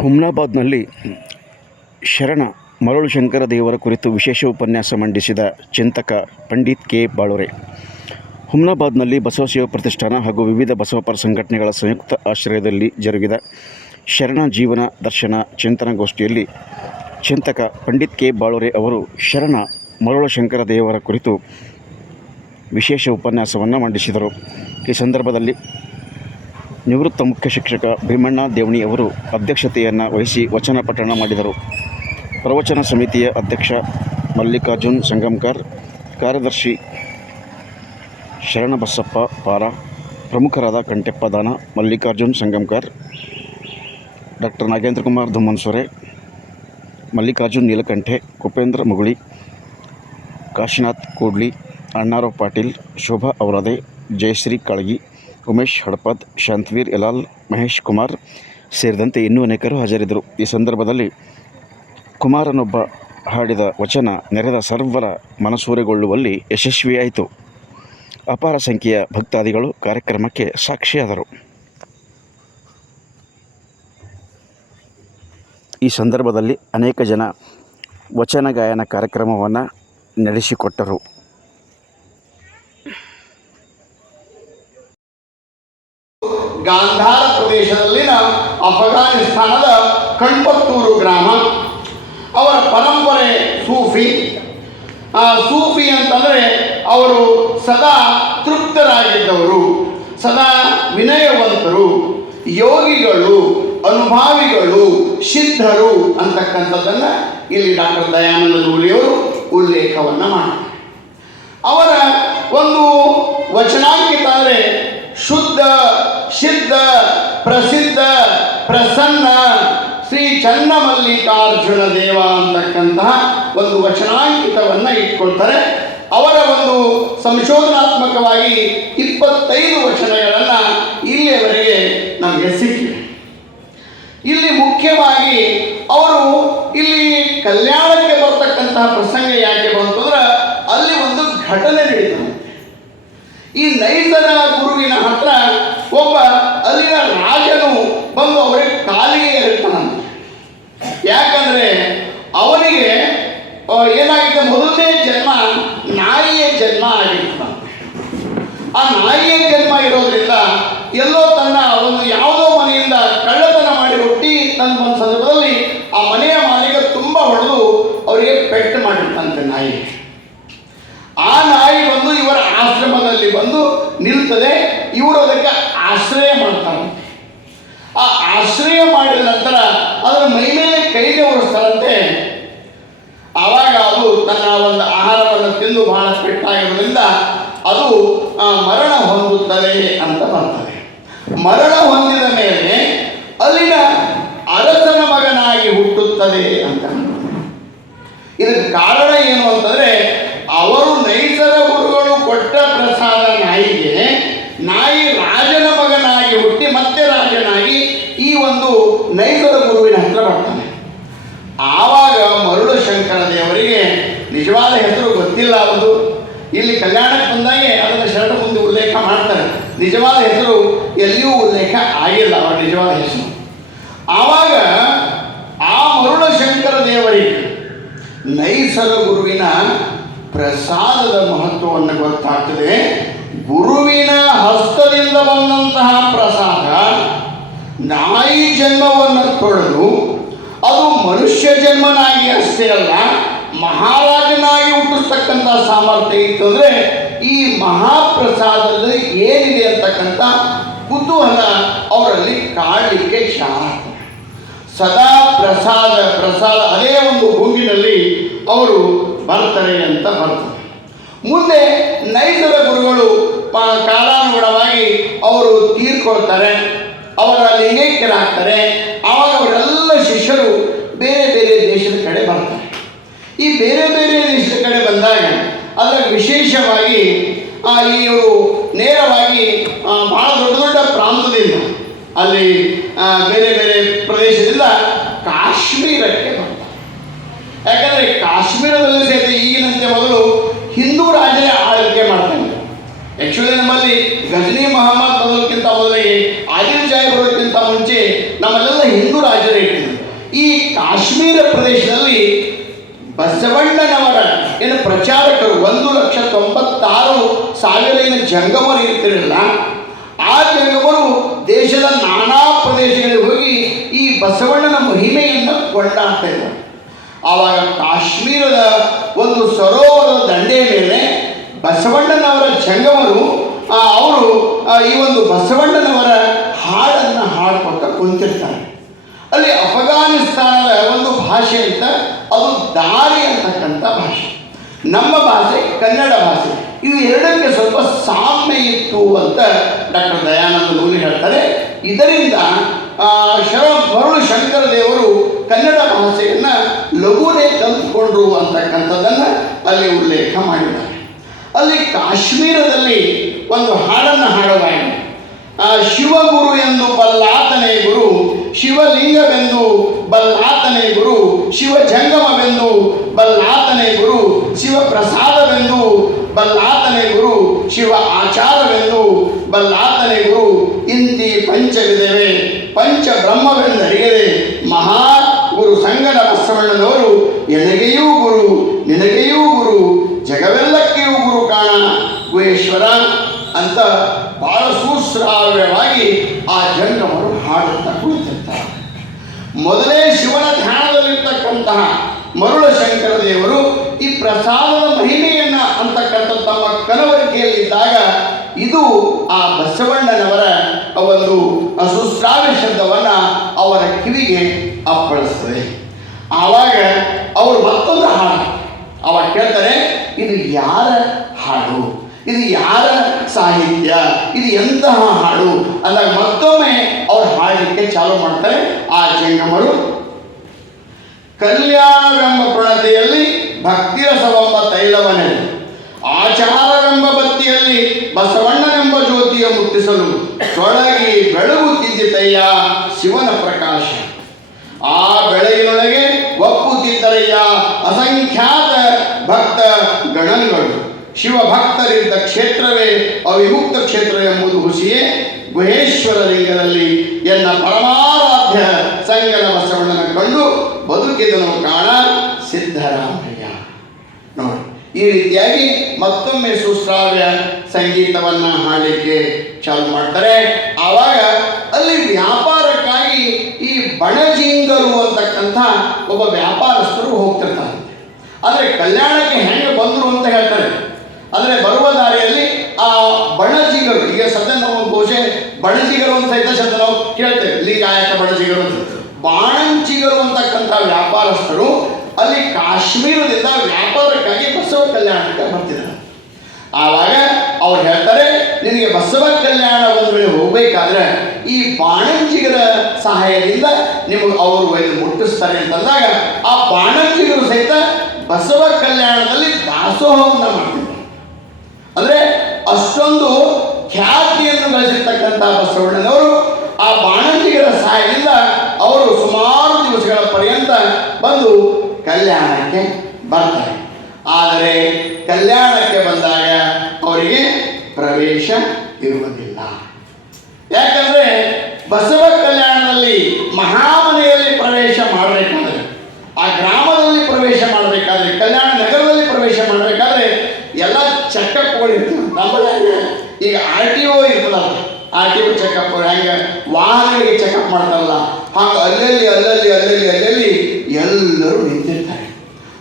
ಹುಮ್ನಾಬಾದ್ನಲ್ಲಿ ಶರಣ ಮರಳು ಶಂಕರ ದೇವರ ಕುರಿತು ವಿಶೇಷ ಉಪನ್ಯಾಸ ಮಂಡಿಸಿದ ಚಿಂತಕ ಪಂಡಿತ್ ಕೆ ಬಾಳೋರೆ. ಹುಮ್ನಾಬಾದ್ನಲ್ಲಿ ಬಸವ ಸೇವಾ ಪ್ರತಿಷ್ಠಾನ ಹಾಗೂ ವಿವಿಧ ಬಸವಪರ ಸಂಘಟನೆಗಳ ಸಂಯುಕ್ತ ಆಶ್ರಯದಲ್ಲಿ ಜರುಗಿದ ಶರಣ ಜೀವನ ದರ್ಶನ ಚಿಂತನಗೋಷ್ಠಿಯಲ್ಲಿ ಚಿಂತಕ ಪಂಡಿತ್ ಕೆ ಬಾಳೋರೆ ಅವರು ಶರಣ ಮರಳು ಶಂಕರ ದೇವರ ಕುರಿತು ವಿಶೇಷ ಉಪನ್ಯಾಸವನ್ನು ಮಂಡಿಸಿದರು. ಈ ಸಂದರ್ಭದಲ್ಲಿ ನಿವೃತ್ತ ಮುಖ್ಯ ಶಿಕ್ಷಕ ಭೀಮಣ್ಣ ದೇವಣಿ ಅವರು ಅಧ್ಯಕ್ಷತೆಯನ್ನು ವಹಿಸಿ ವಚನ ಪಠಣ ಮಾಡಿದರು. ಪ್ರವಚನ ಸಮಿತಿಯ ಅಧ್ಯಕ್ಷ ಮಲ್ಲಿಕಾರ್ಜುನ್ ಸಂಗಮ್ಕರ್, ಕಾರ್ಯದರ್ಶಿ ಶರಣಬಸಪ್ಪ ಪಾರ, ಪ್ರಮುಖರಾದ ಕಂಟೆಪ್ಪ ದಾನ, ಮಲ್ಲಿಕಾರ್ಜುನ್ ಸಂಗಮ್ಕರ್, ಡಾಕ್ಟರ್ ನಾಗೇಂದ್ರ ಕುಮಾರ್ ಧುಮ್ಮನ್ಸೊರೆ, ಮಲ್ಲಿಕಾರ್ಜುನ್ ನೀಲಕಂಠೆ, ಕುಪೇಂದ್ರ ಮುಗುಳಿ, ಕಾಶಿನಾಥ್ ಕೂಡ್ಲಿ, ಅಣ್ಣಾರಾವ್ ಪಾಟೀಲ್, ಶೋಭಾ ಔರಾದೆ, ಜಯಶ್ರೀ ಕಾಳಗಿ, ಉಮೇಶ್ ಹಡಪದ್, ಶಾಂತವೀರ್ ಯಲಾಲ್, ಮಹೇಶ್ ಕುಮಾರ್ ಸೇರಿದಂತೆ ಇನ್ನೂ ಅನೇಕರು ಹಾಜರಿದ್ದರು. ಈ ಸಂದರ್ಭದಲ್ಲಿ ಕುಮಾರನೊಬ್ಬ ಹಾಡಿದ ವಚನ ನೆರೆದ ಸರ್ವರ ಮನಸೂರೆಗೊಳ್ಳುವಲ್ಲಿ ಯಶಸ್ವಿಯಾಯಿತು. ಅಪಾರ ಸಂಖ್ಯೆಯ ಭಕ್ತಾದಿಗಳು ಕಾರ್ಯಕ್ರಮಕ್ಕೆ ಸಾಕ್ಷಿಯಾದರು. ಈ ಸಂದರ್ಭದಲ್ಲಿ ಅನೇಕ ಜನ ವಚನ ಗಾಯನ ಕಾರ್ಯಕ್ರಮವನ್ನು ನಡೆಸಿಕೊಟ್ಟರು. ಗಾಂಧಾರ ಪ್ರದೇಶದಲ್ಲಿನ ಅಫಘಾನಿಸ್ತಾನದ ಕಣ್ಪತ್ತೂರು ಗ್ರಾಮ. ಅವರ ಪರಂಪರೆ ಸೂಫಿ. ಸೂಫಿ ಅಂತಂದರೆ ಅವರು ಸದಾ ತೃಪ್ತರಾಗಿದ್ದವರು, ಸದಾ ವಿನಯವಂತರು, ಯೋಗಿಗಳು, ಅನುಭಾವಿಗಳು, ಸಿದ್ಧರು ಅಂತಕ್ಕಂಥದ್ದನ್ನು ಇಲ್ಲಿ ಡಾಕ್ಟರ್ ದಯಾನಂದ ನೂರಿಯವರು ಉಲ್ಲೇಖವನ್ನು ಮಾಡ್ತಾರೆ. ಅವರ ಒಂದು ವಚನಾಂಕಿತ ಅಂದರೆ ಶುದ್ಧ, ಸಿದ್ಧ, ಪ್ರಸಿದ್ಧ, ಪ್ರಸನ್ನ ಶ್ರೀ ಚನ್ನಮಲ್ಲಿಕಾರ್ಜುನ ದೇವ ಅಂತಕ್ಕಂತಹ ಒಂದು ವಚನಾಂಕಿತವನ್ನು ಇಟ್ಕೊಳ್ತಾರೆ. ಅವರ ಒಂದು ಸಂಶೋಧನಾತ್ಮಕವಾಗಿ 25 ವಚನಗಳನ್ನು ಇಲ್ಲಿಯವರೆಗೆ ನಮಗೆ ಸಿಕ್ಕಿವೆ. ಇಲ್ಲಿ ಮುಖ್ಯವಾಗಿ ಅವರು ಇಲ್ಲಿ ಕಲ್ಯಾಣಕ್ಕೆ ಬರ್ತಕ್ಕಂತಹ ಪ್ರಸಂಗ ಯಾಕೆ ಬಂತಂದ್ರೆ ಅಲ್ಲಿ ಒಂದು ಘಟನೆ ನಡೀತದೆ. ಈ ನೈಸರ ಗುರುವಿನ ಹತ್ರ ಒಬ್ಬ ಅಲ್ಲಿನ ರಾಜನು ಬಂದು ಅವರಿಗೆ ಕಾಲಿಗೆ ಇರ್ತಾನಂತೆ. ಯಾಕಂದರೆ ಅವನಿಗೆ ಏನಾಗಿದೆ, ಮೊದಲನೇ ಜನ್ಮ ನಾಯಿಯ ಜನ್ಮ ಆಗಿರ್ತದಂತೆ. ಆ ನಾಯಿಯ ಜನ್ಮ ಇರೋದ್ರಿಂದ ಎಲ್ಲೋ ತನ್ನ ಒಂದು ಯಾವುದೋ ಮನೆಯಿಂದ ಕಳ್ಳತನ ಮಾಡಿ ರೊಟ್ಟಿ ತಂದು ಒಂದು ಸಂದರ್ಭದಲ್ಲಿ ಆ ಮನೆಯ ಮಾಲೀಕ ತುಂಬ ಹೊಡೆದು ಅವರಿಗೆ ಪೆಟ್ಟು ಮಾಡಿರ್ತಂತೆ ನಾಯಿ. ಆ ನಾಯಿ ಬಂದು ಇವರ ಆಶ್ರಮದಲ್ಲಿ ಬಂದು ನಿಲ್ತದೆ. ಇವರು ಅದಕ್ಕೆ ಆಶ್ರಯ ಮಾಡ್ತಾರೆ. ಆ ಆಶ್ರಯ ಮಾಡಿದ ನಂತರ ಅದರ ಮೈ ಮೇಲೆ ಕೈಗೆ ಒರೆಸ್ತಾರಂತೆ. ಆವಾಗ ಅದು ತನ್ನ ಒಂದು ಆಹಾರವನ್ನು ತಿಂದು ಬಹಳ ಪೆಟ್ಟಾಗಿರೋದ್ರಿಂದ ಅದು ಮರಣ ಹೊಂದುತ್ತದೆ ಅಂತ ಬರ್ತದೆ. ಮರಣ ಹೊಂದಿದ ಮೇಲೆ ಅಲ್ಲಿನ ಅರಸನ ಮಗನಾಗಿ ಹುಟ್ಟುತ್ತದೆ ಅಂತ. ಇದಕ್ಕೆ ಕಾರಣ ಏನು ಅಂತಂದರೆ, ಅವರು ನೈಸರ ಗುರುಗಳು ಕೊಟ್ಟ ಪ್ರಸಾದ ನಾಯಿಗೆ, ನಾಯಿ ರಾಜನ ಮಗನಾಗಿ ಹುಟ್ಟಿ ಮತ್ತೆ ರಾಜನಾಗಿ ಈ ಒಂದು ನೈಸರ ಗುರುವಿನ ಹತ್ರ ಬರ್ತಾನೆ. ಆವಾಗ ಮರಳು ಶಂಕರ ದೇವರಿಗೆ ನಿಜವಾದ ಹೆಸರು ಗೊತ್ತಿಲ್ಲ. ಅವರು ಇಲ್ಲಿ ಕಲ್ಯಾಣಕ್ಕೆ ಬಂದಾಗೆ ಅದನ್ನು ಶರಣ ಮುಂದೆ ಉಲ್ಲೇಖ ಮಾಡ್ತಾರೆ. ನಿಜವಾದ ಹೆಸರು ಎಲ್ಲಿಯೂ ಉಲ್ಲೇಖ ಆಗಿಲ್ಲ ಅವರ ನಿಜವಾದ ಹೆಸರು. ಆವಾಗ ಆ ಮರಳು ಶಂಕರ ದೇವರಿಗೆ ನೈಸರ ಗುರುವಿನ ಪ್ರಸಾದದ ಮಹತ್ವವನ್ನು ಗೊತ್ತಾಗ್ತದೆ. ಗುರುವಿನ ಹಸ್ತದಿಂದ ಬಂದಂತಹ ಪ್ರಸಾದ ನಾಯಿ ಜನ್ಮವನ್ನು ತೊಳೆದು ಅದು ಮನುಷ್ಯ ಜನ್ಮನಾಗಿ ಅಷ್ಟೇ ಅಲ್ಲ, ಮಹಾರಾಜನಾಗಿ ಹುಟ್ಟಿಸ್ತಕ್ಕಂಥ ಸಾಮರ್ಥ್ಯ ಇತ್ತು. ಅಂದರೆ ಈ ಮಹಾಪ್ರಸಾದದಲ್ಲಿ ಏನಿದೆ ಅಂತಕ್ಕಂಥ ಕುತೂಹಲ ಅವರಲ್ಲಿ ಕಾಡಲಿಕ್ಕೆ ಕ್ಷಾಮ. ಸದಾ ಪ್ರಸಾದ ಪ್ರಸಾದ ಅದೇ ಒಂದು ಗುಂಪಿನಲ್ಲಿ ಅವರು ಬರ್ತಾರೆ ಅಂತ ಬರ್ತದೆ. ಮುಂದೆ ನೈಸರ ಗುರುಗಳು ಕಾಲಾನುಗುಣವಾಗಿ ಅವರು ತೀರ್ಕೊಳ್ತಾರೆ, ಅವರ ಲಿಂಗೈಕ್ಯರಾಗ್ತಾರೆ. ಆವಾಗ ಅವರೆಲ್ಲ ಶಿಷ್ಯರು ಬೇರೆ ಬೇರೆ ದೇಶದ ಕಡೆ ಬರ್ತಾರೆ. ಈ ಬೇರೆ ಬೇರೆ ದೇಶದ ಕಡೆ ಬಂದಾಗ ಅದರ ವಿಶೇಷವಾಗಿ ಇವರು ನೇರವಾಗಿ ಭಾಳ ದೊಡ್ಡ ದೊಡ್ಡ ಪ್ರಾಂತದಿಂದ ಅಲ್ಲಿ ಬೇರೆ ಬೇರೆ ಪ್ರದೇಶದಿಂದ ಕಾಶ್ಮೀರಕ್ಕೆ ಬರ್ತಾರೆ. ಯಾಕಂದರೆ ಕಾಶ್ಮೀರದಲ್ಲಿ ಸಹಿತ ಈಗಿನಂತೆ ಮೊದಲು ಹಿಂದೂ ರಾಜರೇ ಆಳ್ವಿಕೆ ಮಾಡ್ತಾರೆ. ಆ್ಯಕ್ಚುಲಿ ನಮ್ಮಲ್ಲಿ ಗಜನಿ ಮಹಮ್ಮದ್ ಬರೋದಕ್ಕಿಂತ ಮೊದಲಿಗೆ ಆದಿಲ್ ಜಾಯ್ ಬರೋದಕ್ಕಿಂತ ಮುಂಚೆ ನಮ್ಮಲ್ಲೆಲ್ಲ ಹಿಂದೂ ರಾಜರೇ ಇಟ್ಟಿದ್ರು. ಕಾಶ್ಮೀರ ಪ್ರದೇಶದಲ್ಲಿ ಬಸವಣ್ಣನವರ ಏನು ಪ್ರಚಾರಕರು 1,96,000 ಜಂಗಮರು ಇರ್ತಿರಲಿಲ್ಲ. ಆ ಜಂಗಮರು ದೇಶದ ನಾನಾ ಪ್ರದೇಶಗಳಿಗೆ ಹೋಗಿ ಈ ಬಸವಣ್ಣನ ಮಹಿಮೆಯನ್ನು ಕೊಂಡಾಡ್ತಾ ಇದ್ದಾರೆ. ಆವಾಗ ಕಾಶ್ಮೀರದ ಒಂದು ಸರೋವರದ ದಂಡೆಯ ಮೇಲೆ ಬಸವಣ್ಣನವರ ಜಂಗಮರು ಅವರು ಈ ಒಂದು ಬಸವಣ್ಣನವರ ಹಾಡನ್ನು ಹಾಡ್ಕೊತ ಕುಂತಿರ್ತಾರೆ. ಅಲ್ಲಿ ಅಫಘಾನಿಸ್ತಾನದ ಒಂದು ಭಾಷೆ ಅಂತ, ಅದು ದಾರಿ ಅಂತಕ್ಕಂಥ ಭಾಷೆ. ನಮ್ಮ ಭಾಷೆ ಕನ್ನಡ ಭಾಷೆ. ಇದು ಎರಡಕ್ಕೆ ಸ್ವಲ್ಪ ಸಾಮ್ಯ ಇತ್ತು ಅಂತ ಡಾಕ್ಟರ್ ದಯಾನಂದ ನೂಲಿ ಹೇಳ್ತಾರೆ. ಇದರಿಂದ ಮರುಳು ಶಂಕರ ದೇವರು ಕನ್ನಡ ಭಾಷೆಯನ್ನು ಲಘುನೇ ಕಲಿತುಕೊಂಡ್ರು ಅಂತಕ್ಕಂಥದ್ದನ್ನು ಅಲ್ಲಿ ಉಲ್ಲೇಖ ಮಾಡಿದ್ದಾರೆ. ಅಲ್ಲಿ ಕಾಶ್ಮೀರದಲ್ಲಿ ಒಂದು ಹಾಡನ್ನು ಹಾಡುವಾಗಿದೆ. ಶಿವಗುರು ಎಂದು ಬಲ್ಲಾತನೇ ಗುರು, ಶಿವಲಿಂಗವೆಂದು ಬಲ್ಲಾತನೇ ಗುರು, ಶಿವಜಂಗಮವೆಂದು ಬಲ್ಲಾತನೇ ಗುರು, ಶಿವಪ್ರಸಾದವೆಂದು ಬಲ್ಲಾತನೇ ಗುರು, ಶಿವ ಆಚಾರವೆಂದು ಬಲ್ಲಾತನೇ ಗುರು, ಇಂತಿ ಪಂಚವಿದೆವೆ ಪಂಚ ಬ್ರಹ್ಮವೆಂದರಿಯದೆ ಮಹಾ ಗುರು ಸಂಗಡ ಬಸವಣ್ಣನವರು ಎನಗೆಯೂ ಗುರು ನಿನಗೆಯೂ ಗುರು ಜಗವೆಲ್ಲಕ್ಕೆಯೂ ಗುರು ಕಾಣ ಗುಹೇಶ್ವರ ಅಂತ ಬಹಳ ಸುಶ್ರಾವ್ಯವಾಗಿ ಆ ಜಂಗಮರು ಹಾಡುತ್ತಾ ಕುಳಿತಿರ್ತಾರೆ. ಮೊದಲೇ ಶಿವನ ಧ್ಯಾನದಲ್ಲಿರ್ತಕ್ಕಂತಹ ಮರುಳ ಶಂಕರ ದೇವರು ಈ ಪ್ರಸಾದದ ಮಹಿಮೆಯನ್ನು ಅಂತಕ್ಕಂಥ ತಮ್ಮ ಕನವರಿಕೆಯಲ್ಲಿದ್ದಾಗ ಇದು ಆ ಬಸವಣ್ಣನವರ ಒಂದು ಸುಶ್ರಾವ್ಯ ಶಬ್ದವನ್ನು ಅವರ ಕಿವಿಗೆ ಅಪ್ಪಳಿಸ್ತದೆ. ಆವಾಗ ಅವರು ಮತ್ತೊಂದು ಹಾಡು ಅವಾಗ ಕೇಳ್ತಾರೆ, ಇದು ಯಾರ ಹಾಡು, ಇದು ಯಾರ ಸಾಹಿತ್ಯ, ಇದು ಎಂತಹ ಹಾಡು ಅಂದಾಗ ಮತ್ತೊಮ್ಮೆ ಅವ್ರು ಹಾಡಲಿಕ್ಕೆ ಚಾಲು ಮಾಡ್ತಾರೆ ಆ ಜಂಗಮರು. ಕಲ್ಯಾಣವೆಂಬ ಪ್ರಣತೆಯಲ್ಲಿ ಭಕ್ತಿರಸವೆಂಬ ತೈಲವನೆದು, ಆಚಾರವೆಂಬ ಬತ್ತಿಯಲ್ಲಿ ಬಸವಣ್ಣನೆಂಬ ಜ್ಯೋತಿಯ ಮುಟ್ಟಿಸಲು ತೊಡಗಿ ಬೆಳಗುತ್ತಿದ್ದಿತಯ್ಯ ಶಿವನ ಪ್ರಕಾಶ. ಆ ಬೆಳಗಿನೊಳಗೆ ಒಪ್ಪುತ್ತಿದ್ದರಯ್ಯ ಅಸಂಖ್ಯಾತ ಭಕ್ತ ಗಣಗಳು. ಶಿವಭಕ್ತರಿದ್ದ ಕ್ಷೇತ್ರವೇ ಅವಿಮುಕ್ತ ಕ್ಷೇತ್ರ ಎಂಬುದು ಹುಸಿಯೇ ಗುಹೇಶ್ವರ ಲಿಂಗದಲ್ಲಿ ಎನ್ನ ಪರಮಾರಾಧ್ಯ ಸಂಗನ ಬಸವಣ್ಣನ ಕಂಡು ಬದುಕಿದನು ಕಾಣ ಸಿದ್ದರಾಮಯ್ಯ. ನೋಡಿ, ಈ ರೀತಿಯಾಗಿ ಮತ್ತೊಮ್ಮೆ ಸುಶ್ರಾವ್ಯ ಸಂಗೀತವನ್ನು ಹಾಡಲಿಕ್ಕೆ ಚಾಲು ಮಾಡ್ತಾರೆ. ಆವಾಗ ಅಲ್ಲಿ ವ್ಯಾಪಾರಕ್ಕಾಗಿ ಈ ಬಣಜಿಂಗರು ಅಂತಕ್ಕಂಥ ಒಬ್ಬ ವ್ಯಾಪಾರಸ್ಥರು ಹೋಗ್ತಿರ್ತಾರೆ. ಆದರೆ ಕಲ್ಯಾಣಕ್ಕೆ ಹೆಂಗೆ ಬಂದರು ಅಂತ ಹೇಳ್ತಾರೆ. ಅಂದರೆ ಬರುವ ದಾರಿಯಲ್ಲಿ ಆ ಬಣಜಿಗರು, ಈಗ ಸದ್ಯ ನಾವು ಬಹುಶಃ ಬಣಜಿಗರು ಅಂತ ಸಹಿತ ಶಬ್ದ ನಾವು ಕೇಳ್ತೇವೆ, ಲಿಂಗಾಯತ ಬಣಜಿಗರು ಅಂತ. ಬಾಣಂಚಿಗರು ಅಂತಕ್ಕಂಥ ವ್ಯಾಪಾರಸ್ಥರು ಅಲ್ಲಿ ಕಾಶ್ಮೀರದಿಂದ ವ್ಯಾಪಾರಕ್ಕಾಗಿ ಬಸವ ಕಲ್ಯಾಣಕ್ಕೆ ಬರ್ತಿದ್ದಾರೆ. ಆವಾಗ ಅವ್ರು ಹೇಳ್ತಾರೆ, ನಿನಗೆ ಬಸವ ಕಲ್ಯಾಣ ಒಂದು ವೇಳೆ ಹೋಗಬೇಕಾದ್ರೆ ಈ ಬಾಣಂಚಿಗರ ಸಹಾಯದಿಂದ ನಿಮಗೆ ಅವರು ಒಯ್ದು ಮುಟ್ಟಿಸ್ತಾರೆ ಅಂತಂದಾಗ ಆ ಬಾಣಂಚಿಗರು ಸಹಿತ ಬಸವ ಕಲ್ಯಾಣದಲ್ಲಿ ದಾಸೋಹವನ್ನು ಮಾಡ್ತಿದ್ದಾರೆ. ಅಂದರೆ ಅಷ್ಟೊಂದು ಖ್ಯಾತಿಯನ್ನು ಗಳಿಸಿರ್ತಕ್ಕಂಥ ಬಸವಣ್ಣನವರು ಆ ಬಾಣಂಚಿಗರ ಸಹಾಯದಿಂದ ಅವರು ಸುಮಾರು ದಿವಸಗಳ ಪರ್ಯಂತ ಬಂದು ಕಲ್ಯಾಣಕ್ಕೆ ಬರ್ತಾರೆ. ಆದರೆ ಕಲ್ಯಾಣಕ್ಕೆ ಬಂದಾಗ ಅವರಿಗೆ ಪ್ರವೇಶ ಇರುವುದಿಲ್ಲ. ಯಾಕಂದರೆ ಬಸವ ಕಲ್ಯಾಣದಲ್ಲಿ ಮಹಾಮನೆಯಲ್ಲಿ ಪ್ರವೇಶ ಮಾಡಬೇಕಾದ್ರೆ, ಆ ಗ್ರಾಮದಲ್ಲಿ ಪ್ರವೇಶ ಮಾಡಬೇಕಾದ್ರೆ, ಕಲ್ಯಾಣ ನಗರದಲ್ಲಿ ಪ್ರವೇಶ ಮಾಡಬೇಕಾದ್ರೆ ಎಲ್ಲ ಚೆಕಪ್ಗಳು ಇರ್ತವೆ. ನಮ್ಮಲ್ಲಿ ಈಗ RTO ಇರ್ತದಲ್ಲ, RTO ಚೆಕಪ್ ಹೆಂಗೆ ವಾಹನಗಳಿಗೆ ಚೆಕಪ್ ಮಾಡ್ತಾರಲ್ಲ, ಹಾಗೆ ಅಲ್ಲಲ್ಲಿ ಎಲ್ಲರೂ ನಿಂತಿರ್ತಾರೆ.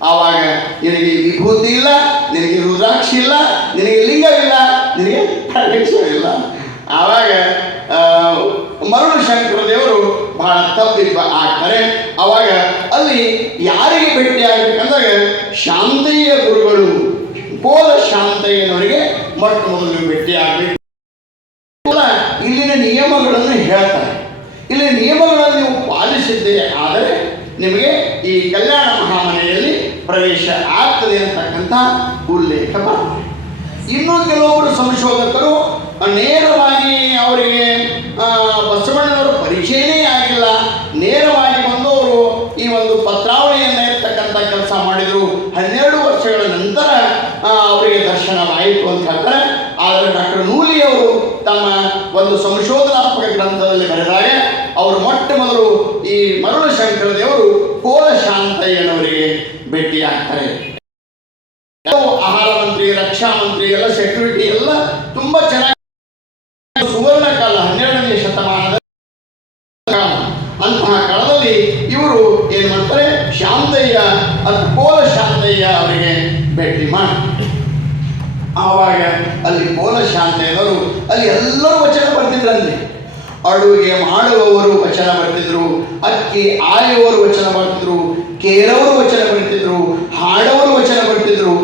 ಆವಾಗ ನಿನಗೆ ವಿಭೂತಿ ಇಲ್ಲ, ನಿನಗೆ ರುದ್ರಾಕ್ಷಿ ಇಲ್ಲ, ನಿನಗೆ ಲಿಂಗವಿಲ್ಲ, ನಿನಗೆ ಪ್ರವೇಶವಿಲ್ಲ. ಆವಾಗ ಮರುಳು ಶಂಕರ ದೇವರು ಬಹಳ ತಪ್ಪಿಬ್ಬ ಆಗ್ತಾರೆ. ಆವಾಗ ಅಲ್ಲಿ ಯಾರಿಗೆ ಭೇಟಿ ಆಗಬೇಕಂದಾಗ ಶಾಂತಯ್ಯ ಗುರುಗಳು, ಕೋಲ ಶಾಂತಯ್ಯನವರಿಗೆ ಮೊಟ್ಟ ಮೊದಲು ಭೇಟಿ ಆಗಬೇಕು. ಇಲ್ಲಿನ ನಿಯಮಗಳನ್ನು ಹೇಳ್ತಾರೆ. ಇಲ್ಲಿ ನಿಯಮಗಳನ್ನು ನೀವು ಪಾಲಿಸಿದ್ದೇ ಆದರೆ ನಿಮಗೆ ಈ ಕಲ್ಯಾಣ ಮಹಾಮನೆಯಲ್ಲಿ ಪ್ರವೇಶ ಆಗ್ತದೆ ಅಂತಕ್ಕಂಥ ಉಲ್ಲೇಖ ಬರ್ತದೆ. ಇನ್ನೂ ಕೆಲವೊಬ್ಬರು ಸಂಶೋಧಕರು ನೇರವಾಗಿ ಅವರಿಗೆ ಬಸವಣ್ಣನವರ ಪರಿಚಯನೇ ಆಗಿಲ್ಲ, ನೇರವಾಗಿ ಬಂದು ಅವರು ಈ ಒಂದು ಪತ್ರಾವಳಿಯನ್ನು ಇರ್ತಕ್ಕಂಥ ಕೆಲಸ ಮಾಡಿದರು. 12 ವರ್ಷಗಳ ನಂತರ ಅವರಿಗೆ ದರ್ಶನವಾಯಿತು ಅಂತ ಹೇಳ್ತಾರೆ. ಆದರೆ ಡಾಕ್ಟರ್ ನೂಲಿಯವರು ತಮ್ಮ ಒಂದು ಸಂಶೋಧನಾತ್ಮಕ ಗ್ರಂಥದಲ್ಲಿ ಬರೆದಾಗ ಅವರು ಮೊಟ್ಟ ಮೊದಲು ಈ ಮರುಳ ಶಂಕರ ದೇವರು ಭೇಟಿಯಾಗ್ತಾರೆ. ಆಹಾರ ಮಂತ್ರಿ, ರಕ್ಷಾ ಮಂತ್ರಿ ಎಲ್ಲ, ಸೆಕ್ಯೂರಿಟಿ ಎಲ್ಲ ತುಂಬಾ ಚೆನ್ನಾಗಿ ಸುವರ್ಣ ಕಾಲ 12ನೇ ಶತಮಾನದ ಅಂತಹ ಕಾಲದಲ್ಲಿ ಇವರು ಏನ್ ಮಾಡ್ತಾರೆ, ಶಾಂತಯ್ಯ ಕೋಲ ಶಾಂತಯ್ಯ ಅವರಿಗೆ ಭೇಟಿ ಮಾಡಿ ಆವಾಗ ಅಲ್ಲಿ ಕೋಲ ಶಾಂತಯ್ಯನವರು ಅಲ್ಲಿ ಎಲ್ಲರೂ ವಚನ ಬರ್ತಿದ್ರಲ್ಲಿ. ಅಡುಗೆ ಮಾಡುವವರು ವಚನ ಬರ್ತಿದ್ರು, ಅಕ್ಕಿ ಆಯುವವರು ವಚನ ಬರ್ತಿದ್ರು, ಕೇರವರು ವಚನ ಬರ್ತಿದ್ರು, ಹಾಡವರು ವಚನ ಬರ್ತಿದ್ರು,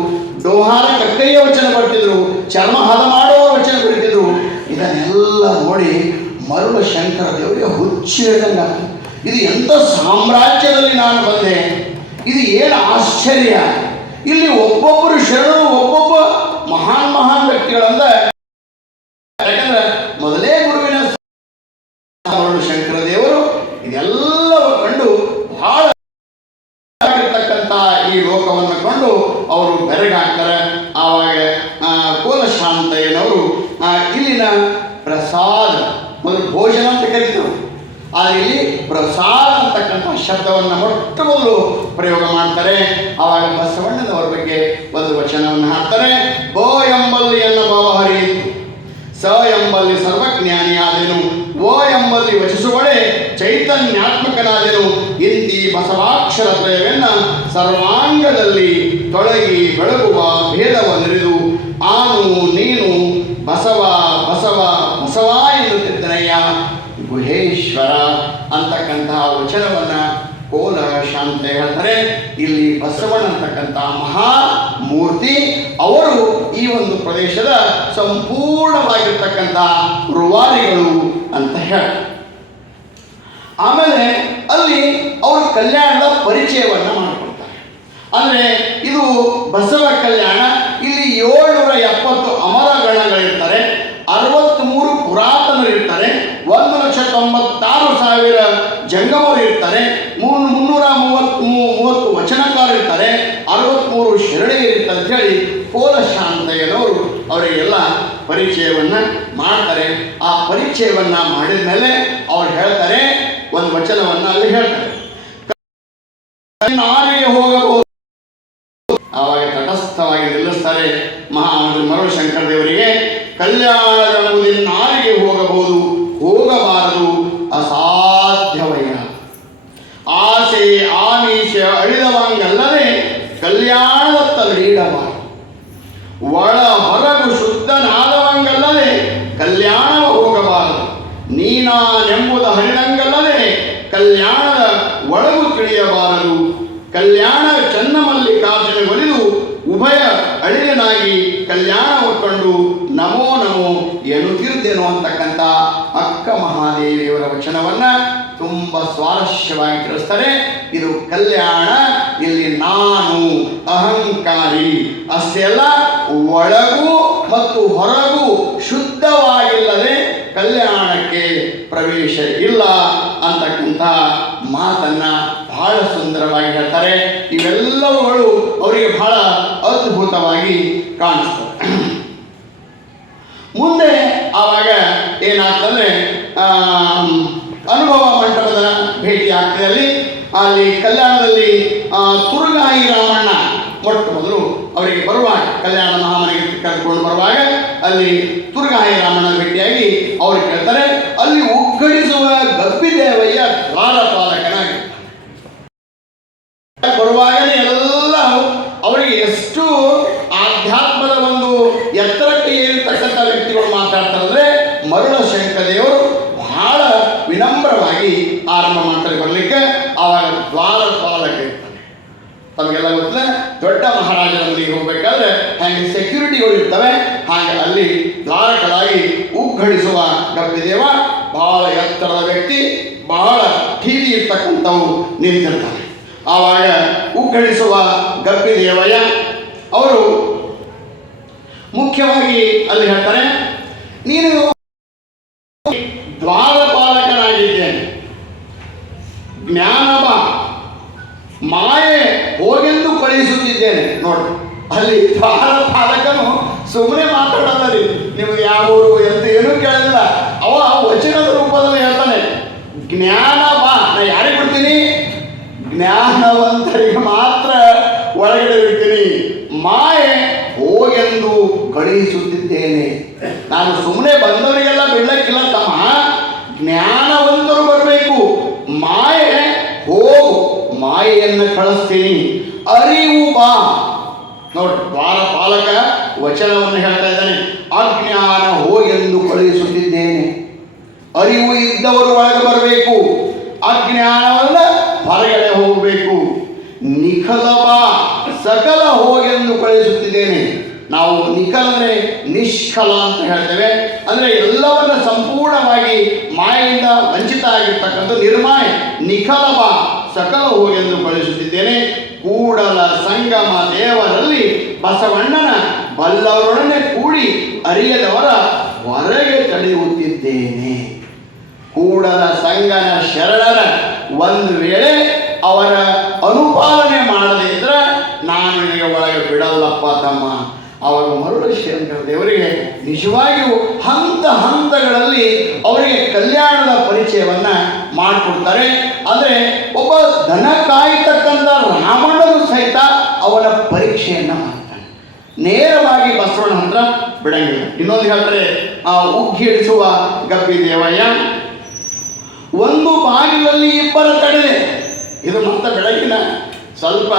ಡೋಹಾರ ಕಕ್ಕಯ್ಯ ವಚನ ಬರ್ತಿದ್ರು, ಚರ್ಮ ಹದ ಮಾಡುವವರು ವಚನ ಬರ್ತಿದ್ರು. ಇದನ್ನೆಲ್ಲ ನೋಡಿ ಮರುಳ ಶಂಕರ ದೇವರಿಗೆ ಹುಚ್ಚಿದಂಗ, ಇದು ಎಂಥ ಸಾಮ್ರಾಜ್ಯದಲ್ಲಿ ನಾನು ಬಂದೆ, ಇದು ಏನು ಆಶ್ಚರ್ಯ. ಇಲ್ಲಿ ಒಬ್ಬೊಬ್ಬರು ಶರಣರು, ಒಬ್ಬೊಬ್ಬ ಮಹಾನ್ ವ್ಯಕ್ತಿಗಳಂದ, ಯಾಕಂದ್ರೆ ಮೊದಲೇ ಗುರುವಿನ ಮರುಳ ಶಂಕರ ದೇವರು ಇದೆಲ್ಲವೂ ಕಂಡು ಬಹಳ ಆಗಿರ್ತಕ್ಕಂಥ ಈ ಲೋಕವನ್ನು ಕಂಡು ಅವರು ಬೆರಗಾಗ್ತಾರೆ. ಆವಾಗ ಕೋಲಶಾಂತಯ್ಯನವರು ಇಲ್ಲಿನ ಪ್ರಸಾದ, ಮೊದಲು ಭೋಜನ ಅಂತ ಕರಿತೀವಿ, ಆದರೆ ಇಲ್ಲಿ ಪ್ರಸಾದ ಅಂತಕ್ಕಂಥ ಶಬ್ದವನ್ನು ಮೊಟ್ಟ ಮೊದಲು ಪ್ರಯೋಗ ಮಾಡ್ತಾರೆ. ಆವಾಗ ಬಸವಣ್ಣನವರ ಬಗ್ಗೆ ಒಂದು ವಚನವನ್ನು ಹಾಕ್ತಾರೆ. ಬೋ ಎಂಬಲ್ಲಿ ಎನ್ನ ಭಾವ ಹರಿಯಿತು, ಸ ಎಂಬಲ್ಲಿ ಸರ್ವಜ್ಞಾನಿಯಾದೆನು, ಓ ಎಂಬಲ್ಲಿ ವಚಿಸುವಳೆ ಚೈತನ್ಯಾತ್ಮಕನಾದೆನು, ಇಂತಿ ಬಸವಾಕ್ಷರ ತ್ರಯವೆನ್ನ ಸರ್ವಾಂಗದಲ್ಲಿ ತೊಳಗಿ ಬೆಳಗುವ ಭೇದವನ್ನಿರಿದು ಆನು ನೀನು ಬಸವ ಬಸವ ಬಸವ ಎನ್ನುತ್ತಿದ್ದನಯ್ಯ ಗುಹೇಶ್ವರ ಅಂತಕ್ಕಂತಹ ವಚನವನ್ನ ಕೋಲ ಶಾಂತ ಹೇಳ್ತಾರೆ. ಇಲ್ಲಿ ಬಸವಣ್ಣ ಅಂತಕ್ಕಂಥ ಮಹಾಮೂರ್ತಿ ಅವರು ಈ ಒಂದು ಪ್ರದೇಶದ ಸಂಪೂರ್ಣವಾಗಿರ್ತಕ್ಕಂಥ ರೂವಾರಿಗಳು ಅಂತ ಹೇಳ್ತಾರೆ. ಆಮೇಲೆ ಅಲ್ಲಿ ಅವರು ಕಲ್ಯಾಣದ ಪರಿಚಯವನ್ನ ಮಾಡಿಕೊಡ್ತಾರೆ. ಅಂದರೆ ಇದು ಬಸವ ಕಲ್ಯಾಣ. ಇಲ್ಲಿ 770 ಅಮರಗಣಗಳಿರ್ತಾರೆ, 63 ಪುರಾತನರು ಇರ್ತಾರೆ, 1,96,000 ಜಂಗಮರು ಇರ್ತಾರೆ, 330 ವಚನಕಾರರು ಇರ್ತಾರೆ, 63 ಶರಣೆಯರು ಇರ್ತಾರೆ ಅಂತ ಹೇಳಿ ಕೋಲ ಶಾಂತಯ್ಯನವರು ಅವರಿಗೆಲ್ಲ ಪರಿಚಯವನ್ನ ಮಾಡ್ತಾರೆ. ಆ ಪರಿಚಯವನ್ನ ಮಾಡಿದ ಮೇಲೆ ಅವ್ರು ಹೇಳ್ತಾರೆ, ಒಂದು ವಚನವನ್ನ ಅಲ್ಲಿ ಹೇಳ್ತಾರೆ, ನಾರಿಗೆ ಹೋಗಬಹುದು. ಆವಾಗ ತಟಸ್ಥವಾಗಿ ನಿಲ್ಲಿಸ್ತಾರೆ ಮರುಳ ಶಂಕರ ದೇವರಿಗೆ. ಕಲ್ಯಾಣದ ನಾರಿಗೆ ಹೋಗಬಹುದು, ಹೋಗಬಾರದು, ಅಸಾಧ್ಯವಯ್ಯ. ಆಸೆ ಆಮೀಷ ಅಳಿದವಂಗಲ್ಲದೆ ಕಲ್ಯಾಣದತ್ತಲೀಡಬಾರದು. ಒಳ ಹೊರಗು ಶುದ್ಧನಾದವಂಗಲ್ಲದೆ ಕಲ್ಯಾಣ ಹೋಗಬಾರದು. ನೀನಾನೆಂಬುದ ಹರಿದಂಗಲ್ಲದೆ ಕಲ್ಯಾಣದ ಒಳಗು ತಿಳಿಯಬಾರದು. ಕಲ್ಯಾಣ ಚನ್ನಮಲ್ಲಿಕಾರ್ಜುನಗೊಲಿದು ಉಭಯ ಅಳಿಯನಾಗಿ ಕಲ್ಯಾಣವ ಕಂಡು ನಮೋ ನಮೋ ಎನ್ನುತ್ತಿರುತ್ತೇನೋ ಅಂತಕ್ಕಂಥ ಅಕ್ಕ ಮಹಾದೇವಿಯವರ ವಚನವನ್ನ ತುಂಬ ಸ್ವಾರಸ್ಯವಾಗಿ ತಿಳಿಸ್ತಾರೆ. ಇದು ಕಲ್ಯಾಣ. ಇಲ್ಲಿ ನಾನು ಅಹಂಕಾರಿ ಅಷ್ಟೇ ಅಲ್ಲ, ಒಳಗೂ ಮತ್ತು ಹೊರಗೂ ಶುದ್ಧವಾಗಿಲ್ಲದೆ ಕಲ್ಯಾಣಕ್ಕೆ ಪ್ರವೇಶ ಇಲ್ಲ ಅಂತಕ್ಕಂಥ ಮಾತನ್ನ ಬಹಳ ಸುಂದರವಾಗಿ ಹೇಳ್ತಾರೆ. ಇವೆಲ್ಲವುಗಳು ಅವರಿಗೆ ಬಹಳ ಅದ್ಭುತವಾಗಿ ಕಾಣಿಸ್ತವೆ. ಮುಂದೆ ಆವಾಗ ಏನಾಗ್ತಂದ್ರೆ ಅನುಭವ ಮಂಟಪದ ಭೇಟಿ ಆಗ್ತದೆ. ಅಲ್ಲಿ ಕಲ್ಯಾಣದಲ್ಲಿ ತುರುಗಾಯಿ ರಾಮಣ್ಣ ಮೊಟ್ಟ ಮೊದಲು ಅವರಿಗೆ ಬರುವಾಗ, ಕಲ್ಯಾಣ ಮಹಾಮನೆಗೆ ಕರೆದುಕೊಂಡು ಬರುವಾಗ ಅಲ್ಲಿ ತುರುಗಾಯಿ ರಾಮಣ್ಣ ಭೇಟಿಯಾಗಿ ಅವರು ಕೇಳ್ತಾರೆ. ಅಲ್ಲಿ ಉಗ್ಗಡಿಸುವ ಗಬ್ಬಿದೇವಯ್ಯ ದ್ವಾರಪಾಲಕನಾಗಿ ಬರುವಾಗಲೇ ಎಲ್ಲ ಅವರಿಗೆ ಎಷ್ಟು ಆಧ್ಯಾತ್ಮದ ಒಂದು ಎತ್ತರಕ್ಕೆ ಏರಿರ್ತಕ್ಕಂಥ ವ್ಯಕ್ತಿಗಳು ಮಾತಾಡ್ತಾರೆ ಅಂದರೆ ಮರುಳ ಶಂಕರ ದೇವರು ಬಹಳ ವಿನಮ್ರವಾಗಿ ಆರಂಭ ಮಾಡ್ತಾರೆ ಬರಲಿಕ್ಕೆ. ಆವಾಗ ದ್ವಾರಪಾಲಕ ಇರ್ತಾನೆ. ತಮಗೆಲ್ಲ ಗೊತ್ತಿಲ್ಲ, ದೊಡ್ಡ ಮಹಾರಾಜರ ಮನೆಗೆ ಹೋಗ್ಬೇಕಾದ್ರೆ ಹಾಗೆ ಸೆಕ್ಯೂರಿಟಿಗಳು ಇರ್ತವೆ, ಹಾಗೆ ಅಲ್ಲಿ ದ್ವಾರಕಲಾಗಿ ಉಗ್ಗಡಿಸುವ ಗಬ್ಬಿದೇವ ಬಹಳ ಎತ್ತರದ ವ್ಯಕ್ತಿ, ಬಹಳ ಠೀವಿ ಇರ್ತಕ್ಕಂಥವು ನಿಂತಿರ್ತಾನೆ. ಆವಾಗ ಉಗ್ಗಡಿಸುವ ಗಬ್ಬಿದೇವಯ್ಯ ಅವರು ಮುಖ್ಯವಾಗಿ ಅಲ್ಲಿ ಹೇಳ್ತಾರೆ, ನೀನು ದ್ವಾರಪಾಲಕನಾಗಿದ್ದೇನೆ, ಜ್ಞಾನವ ಮಾಯೆ ಹೋಗೆಂದು ಕಳುಹಿಸುತ್ತಿದ್ದೇನೆ. ನೋಡಿ, ಅಲ್ಲಿ ದ್ವಾರಪಾಲಕನು ಸುಮ್ಮನೆ ಮಾತಾಡೋದ ರೀ, ನಿಮಗೆ ಯಾವ ಊರು ಎಂದು ಏನೂ ಕೇಳಿಲ್ಲ. ಅವ ವಚನದ ರೂಪದಲ್ಲಿ ಹೇಳ್ತಾನೆ, ಜ್ಞಾನವ ನಾ ಯಾರಿಗೆ ಕೊಡ್ತೀನಿ, ಜ್ಞಾನವಂತರಿಗೆ ಮಾತ್ರ ಕಳುಹಿಸುತ್ತಿದ್ದೇನೆ. ನಾನು ಸುಮ್ಮನೆ ಬಂದವರಿಗೆಲ್ಲ ಬಿಡಕ್ಕಿಲ್ಲ ತಮ್ಮ, ಜ್ಞಾನವಂತರು ಬರಬೇಕು. ಮಾಯೆ ಹೋಗು, ಮಾಯೆಯನ್ನು ಕಳಿಸ್ತೀನಿ, ಅರಿವು ಬಾ. ನೋಡಿ, ದ್ವಾರಪಾಲಕ ವಚನವನ್ನು ಹೇಳ್ತಾ ಇದ್ದಾನೆ. ಅಜ್ಞಾನ ಹೋಗೆಂದು ಕಳುಹಿಸುತ್ತಿದ್ದೇನೆ. ಅರಿವು ಇದ್ದವರು ಒಳಗೆ ಬರಬೇಕು, ಅಜ್ಞಾನವನ್ನ ಹೊರಗಡೆ ಹೋಗಬೇಕು. ನಿಖಲ ಬಾ, ಸಕಲ ಹೋಗೆಂದು ಕಳುಹಿಸುತ್ತಿದ್ದೇನೆ. ನಾವು ನಿಖಲ ಅಂದರೆ ನಿಷ್ಕಲ ಅಂತ ಹೇಳ್ತೇವೆ. ಅಂದರೆ ಎಲ್ಲವನ್ನ ಸಂಪೂರ್ಣವಾಗಿ ಮಾಯೆಯಿಂದ ವಂಚಿತ ಆಗಿರ್ತಕ್ಕಂಥ ನಿರ್ಮಾಯ. ನಿಖಲ ಬಾ, ಸಕಲ ಹೋಗೆಂದು ಕಳುಹಿಸುತ್ತಿದ್ದೇನೆ. ಕೂಡಲ ಸಂಗಮ ದೇವರಲ್ಲಿ ಬಸವಣ್ಣನ ಬಲ್ಲವರೊಡನೆ ಕೂಡಿ ಅರಿಯದವರ ಹೊರಗೆ ತಡೆಯುತ್ತಿದ್ದೇನೆ. ಕೂಡಲ ಸಂಗನ ಶರಣರ ಒಂದು ವೇಳೆ ಅವರ ಅನುಪಾಲನೆ ಮಾಡದೇ ಇದ್ರೆ ನಾನು ನಿನಗೆ ಒಳಗೆ ಬಿಡಲ್ಲಪ್ಪ ತಮ್ಮ. ಅವಾಗ ಮರುಳಶಂಕರ ದೇವರಿಗೆ ನಿಜವಾಗಿಯೂ ಹಂತ ಹಂತಗಳಲ್ಲಿ ಅವರಿಗೆ ಕಲ್ಯಾಣದ ಪರಿಚಯವನ್ನು ಮಾಡಿಕೊಡ್ತಾರೆ. ಅಂದರೆ ಒಬ್ಬ ದನ ಕಾಯ್ತಕ್ಕಂಥ ರಾವಣನು ಸಹಿತ ಅವನ ಪರೀಕ್ಷೆಯನ್ನು ಮಾಡ್ತಾನೆ. ನೇರವಾಗಿ ಬಸವಣ್ಣ ಹತ್ರ ಬಿಡಂಗಿಲ್ಲ. ಇನ್ನೊಂದು ಹೇಳ್ತಾರೆ, ಉಗ್ಗಿ ಹಿಡಿಸುವ ಗಬ್ಬಿ ದೇವಯ್ಯ ಒಂದು ಬಾಗಿಲಲ್ಲಿ ಇಬ್ಬರ ತಡೆದೆ. ಇದು ಮತ್ತೆ ಬೆಳಗಿನ ಸ್ವಲ್ಪ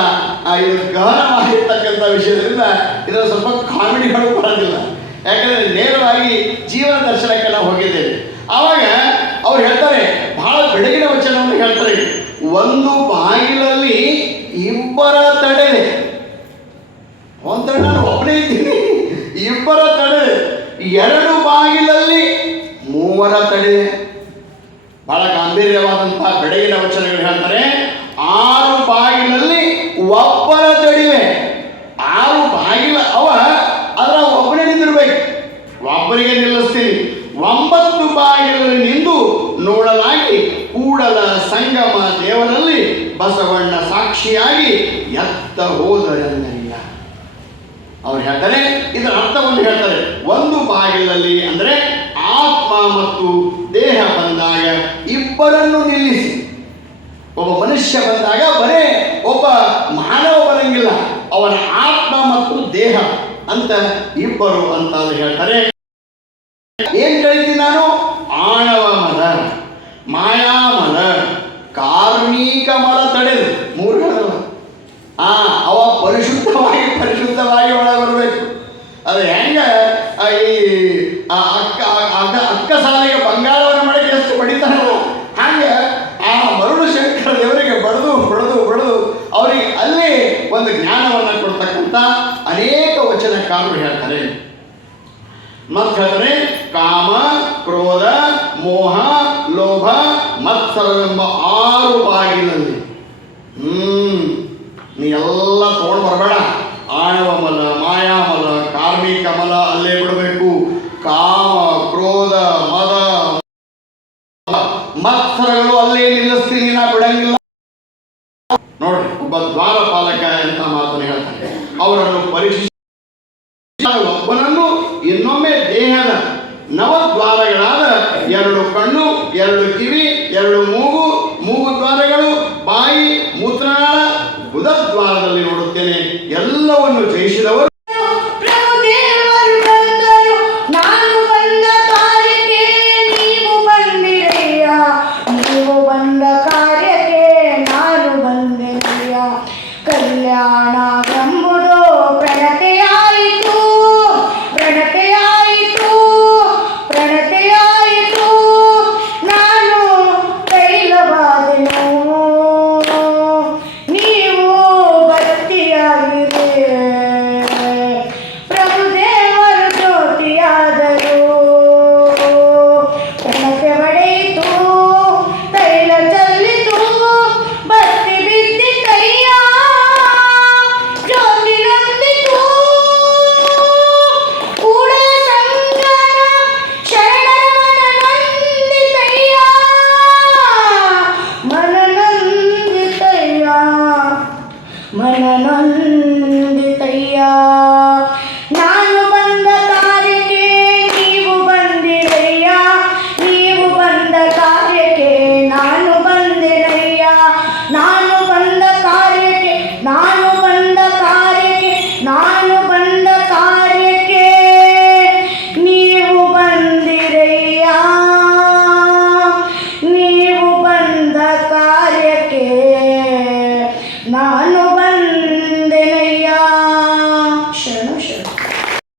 ಇದು ಗಹನವಾಗಿರ್ತಕ್ಕಂಥ ವಿಷಯದಿಂದ ಇದರ ಸ್ವಲ್ಪ ಕಾಮಿಡಿಗಳು ಬರೋದಿಲ್ಲ. ಯಾಕಂದರೆ ನೇರವಾಗಿ ಜೀವನ ದರ್ಶನಕ್ಕೆ ನಾವು ಹೋಗಿದ್ದೇವೆ. ಆವಾಗ ಅವ್ರು ಹೇಳ್ತಾರೆ, ಬಹಳ ಬೆಳಗಿನ ವಚನವನ್ನು ಹೇಳ್ತಾರೆ. ಒಂದು ಬಾಗಿಲಲ್ಲಿ ಇಬ್ಬರ ತಡೆದೆ. ಒಂಥರ ನಾನು ಒಬ್ಬನೇ ಇದ್ದೀನಿ, ಇಬ್ಬರ ತಡೆದೆ. ಎರಡು ಬಾಗಿಲಲ್ಲಿ ಮೂವರ ತಡೆದೆ. ಬಹಳ ಗಾಂಭೀರ್ಯವಾದಂಥ ಬೆಳಗಿನ ವಚನಗಳು ಹೇಳ್ತಾರೆ. ಆರು ಬಾಗಿಲಲ್ಲಿ ಒಬ್ಬರ ತಡಿವೆ. ಆರು ಬಾಗಿಲ ಅವ ಅದರ ಒಬ್ಬನೇ ನಿಂದಿರ್ಬೇಕು, ಒಬ್ಬರಿಗೆ ನಿಲ್ಲಿಸ್ತೀನಿ. 9 ಬಾಗಿಲಲ್ಲಿ ನಿಂದು ನೋಡಲಾಗಿ ಕೂಡಲ ಸಂಗಮ ದೇವರಲ್ಲಿ ಬಸವಣ್ಣ ಸಾಕ್ಷಿಯಾಗಿ ಎತ್ತ ಹೋದರೆಂದರಿಯ. ಅವ್ರು ಹೇಳ್ತಾರೆ, ಇದರ ಅರ್ಥವನ್ನು ಹೇಳ್ತಾರೆ. ಒಂದು ಬಾಗಿಲಲ್ಲಿ ಅಂದರೆ ಆತ್ಮ ಮತ್ತು ದೇಹ ಬಂದಾಗ ಇಬ್ಬರನ್ನು ನಿಲ್ಲಿಸಿ. ಒಬ್ಬ ಮನುಷ್ಯ ಬಂದಾಗ ಬರೇ ಒಬ್ಬ ಮಾನವ ಬರಂಗಿಲ್ಲ, ಅವನ ಆತ್ಮ ಮತ್ತು ದೇಹ ಅಂತ ಇಬ್ಬರು ಅಂತ ಹೇಳ್ತಾರೆ. ಏನ್ ಕಳಿತೀನಿ ನಾನು? ಆಣವ ಮಲ, ಮಾಯಾಮಲ, ಕಾರ್ಮಿಕ ಮಲ ತಡೆದು. 3 ಹೇಳಲ್ಲ. ಅವ ಪರಿಶುದ್ಧವಾಗಿ ಒಳಗೆ ಬರಬೇಕು. ಅದು ಹೆಂಗ ಈ ಅಕ್ಕ ಸಾಲಿಗೆ ಬಂಗಾರವನ್ನು ಮಾಡಕ್ಕೆ ಎಷ್ಟು ಬಡಿತಾರಲ್ಲ, ಹಂಗೆ ಆ ಮರುಳು ಶಂಕರ ದೇವರಿಗೆ ಬಡಿದು ಅವರಿಗೆ ಅಲ್ಲಿ ಒಂದು ಜ್ಞಾನವನ್ನು ಕೊಡ್ತಕ್ಕಂಥ ಅನೇಕ ವಚನಕಾರರು ಹೇಳ್ತಾರೆ. ಮತ್ತೆ ಹೇಳ್ತಾರೆ, ಕಾಮ, ಕ್ರೋಧ, ಮೋಹ, ಲೋಭ, ಮತ್ಸರವೆಂಬ 6 ಬಾಗಿಲಲ್ಲಿ. ನೀ ಎಲ್ಲ ತಗೊಂಡು ಬರಬೇಡ. ಆಣವ ಮಲ, ಮಾಯಾಮಲ, ಕಾರ್ಮಿಕ ಮಲ ಅಲ್ಲೇ ಬಿಡಬೇಕು. ಕಾಮ, ಕ್ರೋಧ, ಮದ, ಮತ್ಸರಗಳು ಅಲ್ಲೇ ನಿಲ್ಲಿಸ್ತೀನಿ, ನಾ ಬಿಡಂಗಿಲ್ಲ. ನೋಡ್ರಿ, ಒಬ್ಬ ದ್ವಾರಪಾಲಕ ಅಂತ ಮಾತನ್ನು ಹೇಳ್ತಾರೆ. ಅವರನ್ನು ಪರೀಕ್ಷಿಸಿ ಒಬ್ಬನನ್ನು ಇನ್ನೊಮ್ಮೆ ದೇಹದ ನವದ್ವಾರಗಳಾದ 2 ಕಣ್ಣು, 2 ಕಿವಿ, 2 ಮೂಗು,